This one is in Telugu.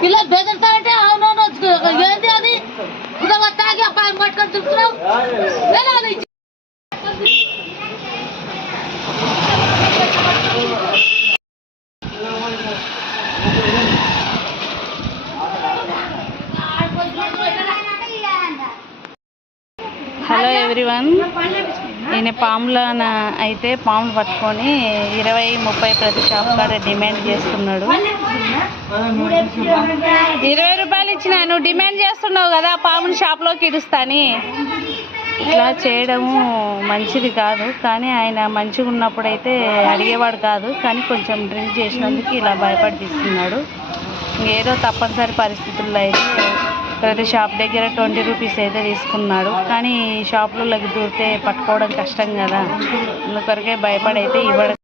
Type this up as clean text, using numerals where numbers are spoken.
పిల్లలు బెదిరిస్తారంటే అవునవును ఏంది అది తాగి అబ్బాయి పట్టుకొని తిరుగుతున్నావు. హలో ఎవ్రీవన్, ఈయన పాముల అయితే పాములు పట్టుకొని 20-30 ప్రతి షాప్ కాడ డిమాండ్ చేస్తున్నాడు. 20 రూపాయలు ఇచ్చిన నువ్వు డిమాండ్ చేస్తున్నావు కదా పాముని షాప్లోకి ఇడుస్తాని. ఇట్లా చేయడము మంచిది కాదు, కానీ ఆయన మంచిగా ఉన్నప్పుడైతే అడిగేవాడు కాదు, కానీ కొంచెం డ్రింక్ చేసినందుకు ఇలా భయపడి తీస్తున్నాడు. ఏదో తప్పనిసరి పరిస్థితుల్లో అయితే ప్రతి షాప్ దగ్గర 20 రూపీస్ అయితే తీసుకున్నాడు, కానీ షాపులలోకి దూరితే పట్టుకోవడం కష్టం కదా, అందుకొరకే భయపడి అయితే ఇవ్వడం.